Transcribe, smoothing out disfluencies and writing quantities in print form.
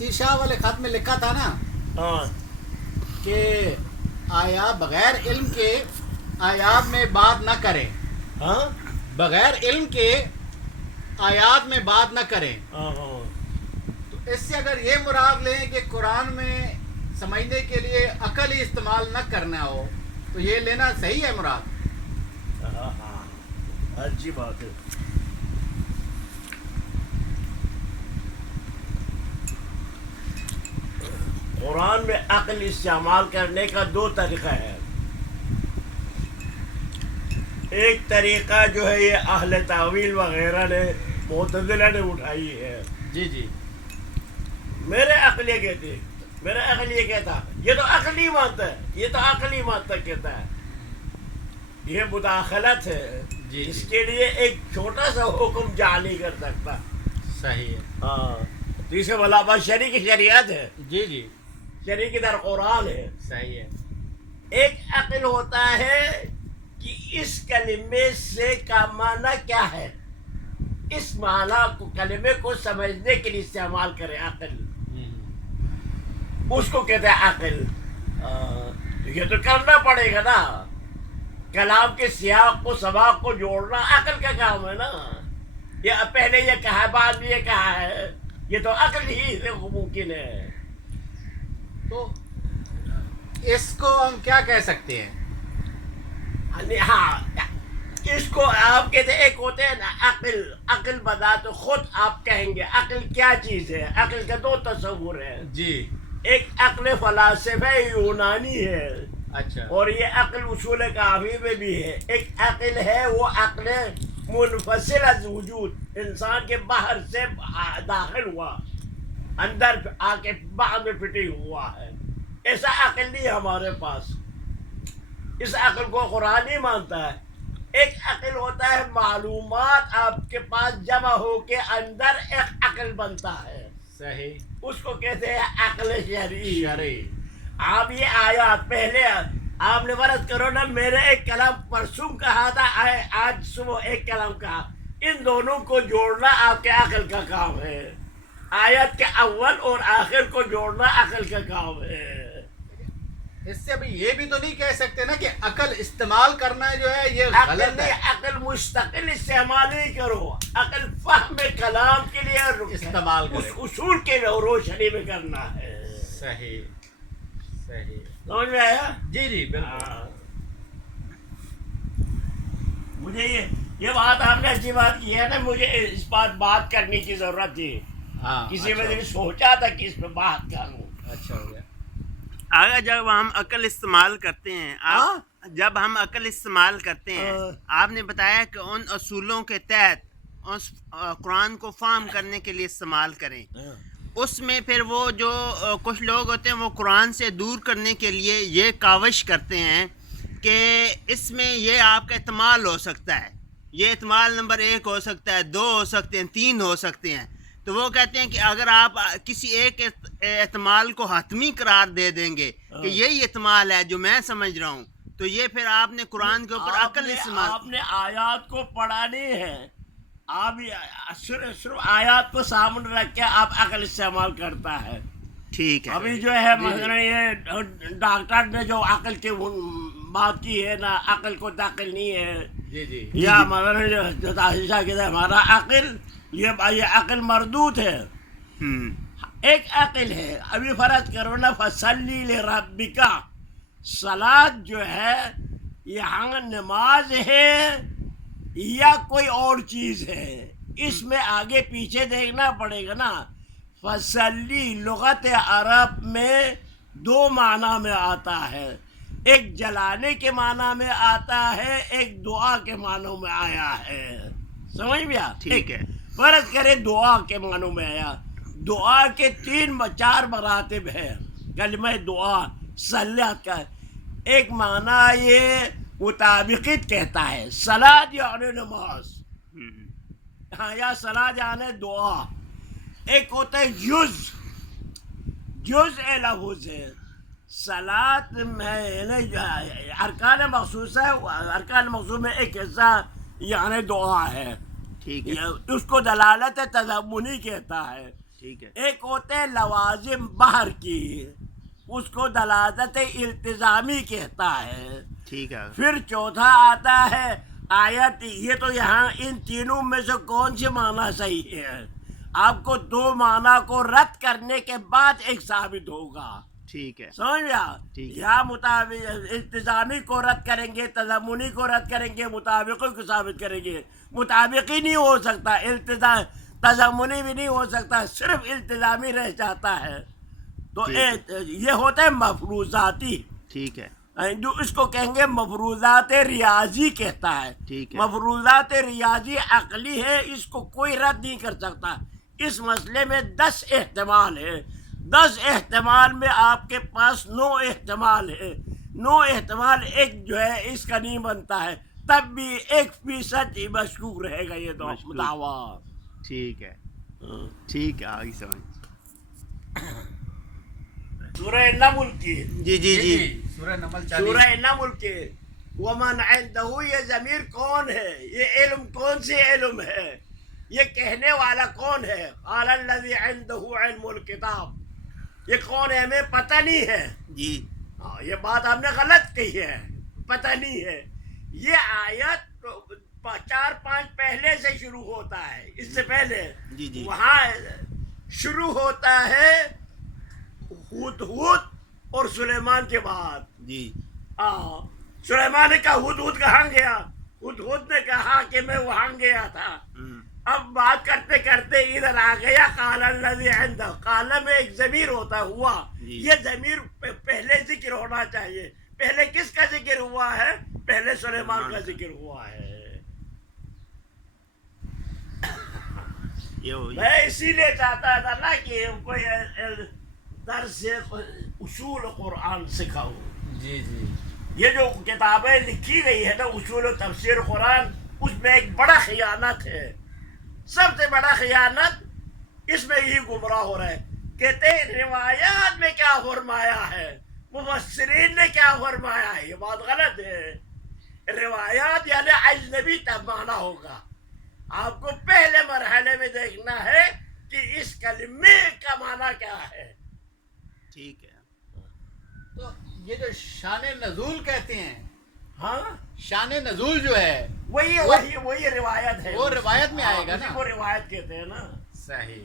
نصیر شاہ والے خط میں لکھا تھا نا ہاں کہ آیا بغیر علم کے آیات میں بات نہ کریں، ہاں بغیر علم کے آیات میں بات نہ کریں. ہاں ہاں تو اس سے اگر یہ مراد لیں کہ قرآن میں سمجھنے کے لیے عقل ہی استعمال نہ کرنا ہو تو یہ لینا صحیح ہے مراد؟ ہاں ہاں اچھی بات ہے. قرآن میں عقل استعمال کرنے کا دو طریقہ ہے. ایک طریقہ جو ہے یہ اہل تعویل وغیرہ نے معتزلہ نے اٹھائی ہے. جی جی میرے عقل یہ کہتے میرا عقل یہ کہتا یہ تو عقل ہی مانتا ہے، یہ تو عقل ہی مانتا کہتا ہے. یہ مداخلت ہے جی اس جی کے لیے ایک چھوٹا سا حکم جعل نہیں کر سکتا. صحیح ہے. ہاں تو اسے بولا بس شریک شریعت ہے، جی جی شریک در قرآن ہے. صحیح ہے. ایک عقل ہوتا ہے کہ اس کلمے سے کا معنی کیا ہے، اس معنی کو کلمے کو سمجھنے کے لیے استعمال کرے عقل، اس کو کہتے ہیں عقل. یہ تو کرنا پڑے گا نا، کلام کے سیاق کو سباق کو جوڑنا عقل کا کام ہے نا. یہ پہلے یہ کہا ہے بعد میں یہ کہا ہے، یہ تو عقل ہی سے ممکن ہے. تو اس کو ہم کیا کہہ سکتے ہیں؟ ہاں اس کو آپ کہتے ایک ہوتے ہیں نا عقل. عقل بذات خود آپ کہیں گے عقل کیا چیز ہے. عقل کا دو تصور ہے. جی ایک عقل فلاسفہ یونانی ہے، اچھا. اور یہ عقل اصول کافی میں بھی ہے. ایک عقل ہے وہ عقل منفصل از وجود، انسان کے باہر سے داخل ہوا، اندر آ کے باہر میں فٹی ہوا ہے. ایسا عقل نہیں ہمارے پاس. اس عقل کو قرآن نہیں مانتا ہے. ایک عقل ہوتا ہے معلومات آپ کے پاس جمع ہو کے اندر ایک عقل بنتا ہے، صحیح. اس کو کہتے ہیں عقل شرعی. شرعی. آپ یہ آیات پہلے آپ نے فرض کرو نا، میرے ایک کلام پرسوں کہا تھا، آج صبح ایک کلام کہا، ان دونوں کو جوڑنا آپ کے عقل کا کام ہے. آیت کے اول اور آخر کو جوڑنا عقل کا کام ہے. اس سے ابھی یہ بھی تو نہیں کہہ سکتے نا کہ عقل استعمال کرنا جو ہے یہ عقل غلط ہے. نہیں، عقل مستقل استعمال نہیں کرو. عقل فہم کلام کے لیے استعمال کرے. اس اصول کے روشنی میں کرنا ہے. صحیح صحیح. سمجھ میں آیا؟ جی جی بالکل. ہاں. مجھے یہ بات آپ نے اچھی بات کی ہے نا، مجھے اس بات کرنے کی ضرورت تھی. ہاں کسی اچھا. وجہ سے سوچا تھا کہ اس پہ بات کروں. اچھا ہو گیا. اگر جب ہم عقل استعمال کرتے ہیں جب ہم عقل استعمال کرتے ہیں، آپ نے بتایا کہ ان اصولوں کے تحت اس قرآن کو فہم کرنے کے لیے استعمال کریں. اس میں پھر وہ جو کچھ لوگ ہوتے ہیں وہ قرآن سے دور کرنے کے لیے یہ کاوش کرتے ہیں کہ اس میں یہ آپ کا احتمال ہو سکتا ہے، یہ احتمال نمبر 1 ہو سکتا ہے، 2 ہو سکتے ہیں، 3 ہو سکتے ہیں. تو وہ کہتے ہیں کہ اگر آپ کسی ایک احتمال کو حتمی قرار دے دیں گے کہ یہی احتمال ہے جو میں سمجھ رہا ہوں، تو یہ پھر آپ نے قرآن کے اوپر عقل استعمال. آپ نے آیات کو پڑھا نہیں ہے، آپ صرف آیات کو سامنے رکھ کے آپ عقل استعمال کرتا ہے. ٹھیک ہے. ابھی جو ہے مثلا یہ ڈاکٹر نے جو عقل کی بات کی ہے نا، عقل کو داخل نہیں ہے. جی جی. یا مثلا جو تحشیشہ کہتا ہے ہمارا عقل یہ عقل مردود ہے. ایک عقل ہے. ابھی فرض کرو نا فصلی لربک، صلاۃ جو ہے یہاں نماز ہے یا کوئی اور چیز ہے، اس میں آگے پیچھے دیکھنا پڑے گا نا. فصلی لغت عرب میں 2 معنی میں آتا ہے، ایک جلانے کے معنی میں آتا ہے، ایک دعا کے معنی میں آیا ہے. سمجھ میں آیا؟ ٹھیک ہے. فرض کرے دعا کے معنی میں آیا. دعا کے 3-4 مراتب ہے کلمہ دعا صلاۃ کا. ایک معنی یہ مطابقت کہتا ہے، صلاۃ یعنی نماز، ہاں، یا صلاۃ یعنی دعا. ایک ہوتا ہے جز لفظ ہے. صلاۃ میں ارکان مخصوص ہے، ارکان مخصوص میں ایک حصہ یعنی دعا ہے. ٹھیک ہے. اس کو دلالت تضمنی کہتا ہے. ٹھیک ہے. ایک ہوتے ہیں لوازم بحر کی، اس کو دلالت التزامی کہتا ہے. ٹھیک ہے. پھر چوتھا آتا ہے آیت. یہ تو یہاں ان تینوں میں سے کون سی معنی صحیح ہے؟ آپ کو دو معنی کو رد کرنے کے بعد ایک ثابت ہوگا. ٹھیک ہے. سمجھ گیا؟ ٹھیک ہے. یہاں مطابق التزامی کو رد کریں گے، تضمنی کو رد کریں گے، مطابقی کو ثابت کریں گے. مطابقی نہیں ہو سکتا، تضمنی بھی نہیں ہو سکتا، صرف التزامی رہ جاتا ہے. تو یہ ہوتا ہے مفروضاتی. ٹھیک ہے. جو اس کو کہیں گے مفروضات ریاضی کہتا ہے. ٹھیک ہے. مفروضات ریاضی عقلی ہے، اس کو کوئی رد نہیں کر سکتا. اس مسئلے میں 10 احتمال ہے. 10 احتمال میں آپ کے پاس 9 احتمال ہے. 9 احتمال ایک جو ہے اس کا نہیں بنتا ہے، تب بھی 1% ہی مشکوک رہے گا یہ دعویٰ. ٹھیک ہے. ٹھیک ہے. آگے سمجھ. سورہ نمل کی. جی جی جی. سورہ نمل 40. سورہ نمل کے ومن عنده، یہ ضمیر کون ہے؟ یہ علم کون سی علم ہے؟ یہ کہنے والا کون ہے؟ قال الذی عنده علم الکتاب. یہ کون ہے ہمیں پتہ نہیں ہے. جی. یہ بات ہم نے غلط کہی ہے، پتہ نہیں ہے. یہ آیت 4-5 پہلے سے شروع ہوتا ہے. اس سے پہلے جی جی. وہاں شروع ہوتا ہے ہود اور سلیمان کے بعد. جی. سلیمان نے کہا ہود کہاں گیا؟ ہود نے کہا کہ میں وہاں گیا تھا. اب بات کرتے کرتے ادھر آ گیا قال الذی عنده. قال میں ایک ضمیر ہوتا ہے ہوا. یہ ضمیر پہلے ذکر ہونا چاہیے. پہلے کس کا ذکر ہوا ہے؟ پہلے سلیمان کا ذکر ہوا ہے. میں اسی لیے چاہتا تھا نا کہ کوئی درس اصول قرآن سکھاؤ. جی جی. یہ جو کتابیں لکھی گئی ہے نا اصول و تفسیر قرآن، اس میں ایک بڑا خیانت ہے. سب سے بڑا خیانت اس میں ہی گمراہ ہو رہا ہے. کہتے ہیں روایات میں کیا فرمایا ہے، مفسرین نے کیا فرمایا ہے. یہ بات غلط ہے. روایات یعنی اجنبی ترجمہ ہوگا. آپ کو پہلے مرحلے میں دیکھنا ہے کہ اس کلمے کا معنی کیا ہے. ٹھیک ہے. تو یہ جو شان نزول کہتے ہیں، ہاں شان نزول جو ہے وہی روایت ہے. وہ روایت میں آئے گا نا. وہ روایت کہتے ہیں نا. صحیح.